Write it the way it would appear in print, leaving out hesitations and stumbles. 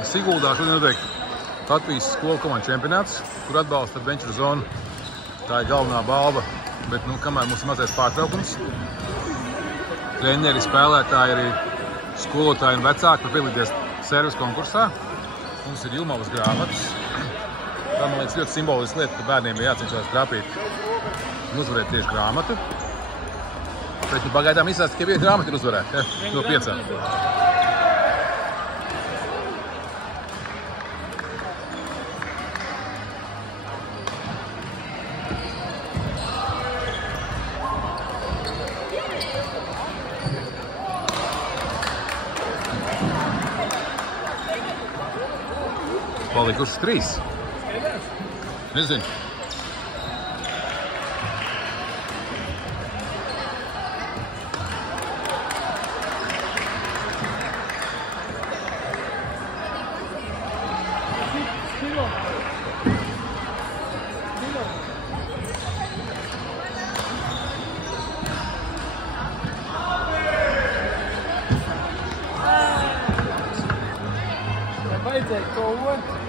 Siguldā šodien notiek Latvijas skolu komandu čempionāts, kur atbalsta Venture Zone. Tā ir galvenā balva, bet kamēr mums ir mazais pārtraukums, treneri, spēlētāji, arī skolotāji un vecāki var piedalīties servis konkursā. Mums ir Ilmavas grāmatas. Tā, man liekas, ļoti simboliska lieta, ka bērniem ir jācenšas trāpīt un uzvarēt tieši grāmatu. Bet pagaidām izsāst, ka viena grāmata ir uzvarēta, ja? No 5. Palikušas 3. Nezinu. Vajadzēja ko otru.